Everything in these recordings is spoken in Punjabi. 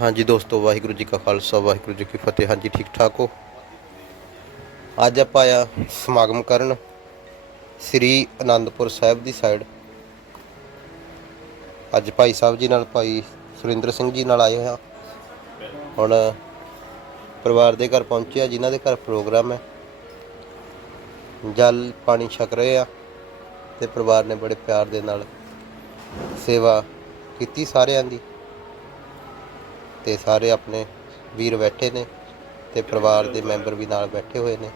ਹਾਂਜੀ ਦੋਸਤੋ, ਵਾਹਿਗੁਰੂ ਜੀ ਕਾ ਖਾਲਸਾ, ਵਾਹਿਗੁਰੂ ਜੀ ਕੀ ਫਤਿਹ। ਹਾਂਜੀ, ਠੀਕ ਠਾਕ ਹੋ? ਅੱਜ ਆਪਾਂ ਆ ਸਮਾਗਮ ਕਰਨ ਸ੍ਰੀ ਅਨੰਦਪੁਰ ਸਾਹਿਬ ਦੀ ਸਾਈਡ ਅੱਜ ਭਾਈ ਸਾਹਿਬ ਜੀ ਨਾਲ, ਭਾਈ ਸੁਰਿੰਦਰ ਸਿੰਘ ਜੀ ਨਾਲ ਆਏ ਹਾਂ। ਹੁਣ ਪਰਿਵਾਰ ਦੇ ਘਰ ਪਹੁੰਚੇ ਆ ਜਿਨ੍ਹਾਂ ਦੇ ਘਰ ਪ੍ਰੋਗਰਾਮ ਹੈ। ਜਲ, ਪਾਣੀ ਛਕ ਰਹੇ ਆ ਤੇ ਪਰਿਵਾਰ ਨੇ ਬੜੇ ਪਿਆਰ ਦੇ ਨਾਲ ਸੇਵਾ ਕੀਤੀ ਸਾਰਿਆਂ ਦੀ। ਤੇ ਸਾਰੇ ਆਪਣੇ ਵੀਰ ਬੈਠੇ ਨੇ ਤੇ ਪਰਿਵਾਰ ਦੇ ਮੈਂਬਰ ਵੀ ਨਾਲ ਬੈਠੇ ਹੋਏ ਨੇ।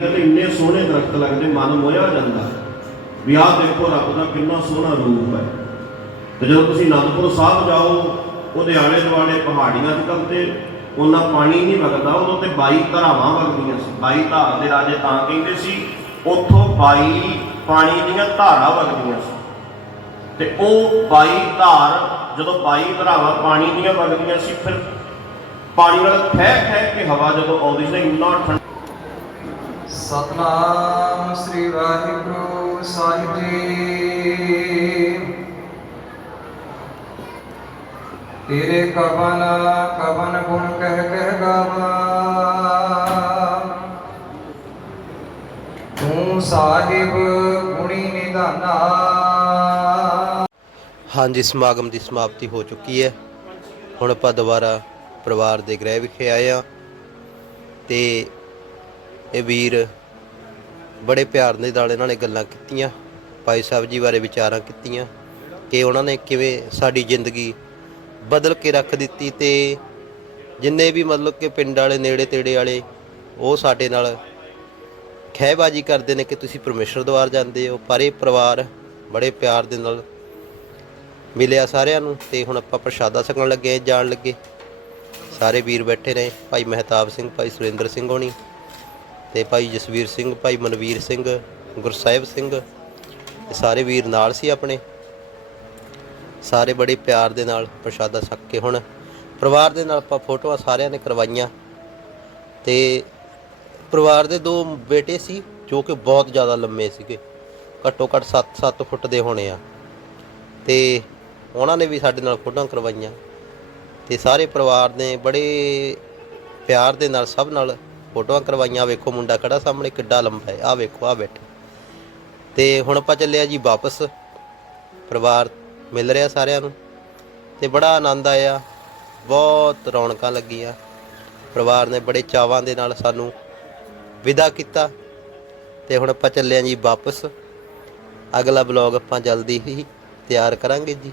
ਤੇ ਇੰਨੇ ਸੋਹਣੇ ਦਰਖਤ ਲੱਗਦੇ, ਮਨ ਮੋਹਿਆ ਜਾਂਦਾ। ਵੀ ਆਹ ਦੇਖੋ ਰੱਬ ਦਾ ਕਿੰਨਾ ਸੋਹਣਾ ਰੂਪ ਹੈ। ਤੇ ਜਦੋਂ ਤੁਸੀਂ ਅਨੰਦਪੁਰ ਸਾਹਿਬ ਜਾਓ ਉਹਦੇ ਆਲੇ ਦੁਆਲੇ ਪਹਾੜੀਆਂ ਦੀ ਕੱਲ ਤੇ ਉਹਨਾਂ ਪਾਣੀ ਨਹੀਂ ਵਗਦਾ, ਉਦੋਂ ਤੇ 22 ਧਾਰਾਵਾਂ ਵਗਦੀਆਂ ਸੀ। 22 ਧਾਰ ਦੇ ਰਾਜੇ ਤਾਂ ਕਹਿੰਦੇ ਸੀ, ਉੱਥੋਂ 22 ਪਾਣੀ ਦੀਆਂ ਧਾਰਾਂ ਵਗਦੀਆਂ ਸੀ। ਤੇ ਉਹ 22 ਧਾਰ ਜਦੋਂ 22 ਧਾਰਾਵਾਂ ਪਾਣੀ ਦੀਆਂ ਵਗਦੀਆਂ ਸੀ, ਫਿਰ ਪਾਣੀ ਨਾਲ ਖਹਿ ਖਹਿ ਕੇ ਹਵਾ ਜਦੋਂ ਆਉਂਦੀ ਸੀ, ਇੰਨਾ ਠੰਡਾ ਸਤਨਾਮ ਸ੍ਰੀ ਵਾਹਿਗੁਰੂ ਸਾਹਿਬ ਜੀ। ਤੇਰੇ ਕਵਨ ਕਵਨ ਗੁਣ ਕਹਿ ਕਹਿ ਗਾਵਾ। ਤੂੰ ਸਾਹਿਬ ਗੁਣੀ ਨਿਧਾਨਾ। ਹਾਂਜੀ, ਸਮਾਗਮ ਦੀ ਸਮਾਪਤੀ ਹੋ ਚੁੱਕੀ ਹੈ। ਹੁਣ ਆਪਾਂ ਦੁਬਾਰਾ ਪਰਿਵਾਰ ਦੇ ਗ੍ਰਹਿ ਵਿਖੇ ਆਏ ਆ ਤੇ ਇਹ ਵੀਰ ਬੜੇ ਪਿਆਰ ਦੇ ਨਾਲ ਇਹਨਾਂ ਨੇ ਗੱਲਾਂ ਕੀਤੀਆਂ, ਭਾਈ ਸਾਹਿਬ ਜੀ ਬਾਰੇ ਵਿਚਾਰਾਂ ਕੀਤੀਆਂ ਕਿ ਉਹਨਾਂ ਨੇ ਕਿਵੇਂ ਸਾਡੀ ਜ਼ਿੰਦਗੀ ਬਦਲ ਕੇ ਰੱਖ ਦਿੱਤੀ ਤੇ ਜਿੰਨੇ ਵੀ ਮਤਲਬ ਕਿ ਪਿੰਡ ਵਾਲੇ, ਨੇੜੇ ਤੇੜੇ ਵਾਲੇ, ਉਹ ਸਾਡੇ ਨਾਲ ਖਹਿਬਾਜੀ ਕਰਦੇ ਨੇ ਕਿ ਤੁਸੀਂ ਪਰਮੇਸ਼ਰ ਦਵਾਰ ਜਾਂਦੇ ਹੋ, ਪਰ ਇਹ ਪਰਿਵਾਰ ਬੜੇ ਪਿਆਰ ਦੇ ਨਾਲ ਮਿਲਿਆ ਸਾਰਿਆਂ ਨੂੰ ਤੇ ਹੁਣ ਆਪਾਂ ਪ੍ਰਸ਼ਾਦਾ ਛਕਣ ਲੱਗੇ, ਜਾਣ ਲੱਗੇ। ਸਾਰੇ ਵੀਰ ਬੈਠੇ ਨੇ, ਭਾਈ ਮਹਿਤਾਬ ਸਿੰਘ, ਭਾਈ ਸੁਰਿੰਦਰ ਸਿੰਘ ਹੋਣੀ ਤੇ ਭਾਈ ਜਸਵੀਰ ਸਿੰਘ, ਭਾਈ ਮਨਵੀਰ ਸਿੰਘ, ਗੁਰਸਾਹਿਬ ਸਿੰਘ ਇਹ ਸਾਰੇ ਵੀਰ ਨਾਲ ਸੀ ਆਪਣੇ। ਸਾਰੇ ਬੜੇ ਪਿਆਰ ਦੇ ਨਾਲ ਪ੍ਰਸ਼ਾਦਾ ਛਕ ਕੇ ਹੁਣ ਪਰਿਵਾਰ ਦੇ ਨਾਲ ਆਪਾਂ ਫੋਟੋਆਂ ਸਾਰਿਆਂ ਨੇ ਕਰਵਾਈਆਂ ਤੇ ਪਰਿਵਾਰ ਦੇ ਦੋ ਬੇਟੇ ਸੀ ਜੋ ਕਿ ਬਹੁਤ ਜ਼ਿਆਦਾ ਲੰਮੇ ਸੀਗੇ। ਘੱਟੋ ਘੱਟ 7-7 ਫੁੱਟ ਦੇ ਹੋਣੇ ਆ। ਤੇ ਉਹਨਾਂ ਨੇ ਵੀ ਸਾਡੇ ਨਾਲ ਫੋਟੋਆਂ ਕਰਵਾਈਆਂ ਤੇ ਸਾਰੇ ਪਰਿਵਾਰ ਨੇ ਬੜੇ ਪਿਆਰ ਦੇ ਨਾਲ ਸਭ ਨਾਲ ਫੋਟੋਆਂ ਕਰਵਾਈਆਂ। ਵੇਖੋ ਮੁੰਡਾ ਖੜਾ ਸਾਹਮਣੇ, ਕਿੱਡਾ ਲੰਬਾ ਹੈ। ਆ ਵੇਖੋ ਆ ਬੈਠਾ। ਤੇ ਹੁਣ ਆਪਾਂ ਚੱਲਿਆ ਜੀ ਵਾਪਸ। ਪਰਿਵਾਰ ਮਿਲ ਰਿਹਾ ਸਾਰਿਆਂ ਨੂੰ ਤੇ ਬੜਾ ਆਨੰਦ ਆਇਆ। ਬਹੁਤ ਰੌਣਕਾਂ ਲੱਗੀਆਂ। ਪਰਿਵਾਰ ਨੇ ਬੜੇ ਚਾਵਾਂ ਦੇ ਨਾਲ ਸਾਨੂੰ ਵਿਦਾ ਕੀਤਾ। ਤੇ ਹੁਣ ਆਪਾਂ ਚੱਲੇ ਆ ਜੀ ਵਾਪਸ। ਅਗਲਾ ਬਲੌਗ ਆਪਾਂ ਜਲਦੀ ਹੀ ਤਿਆਰ ਕਰਾਂਗੇ ਜੀ।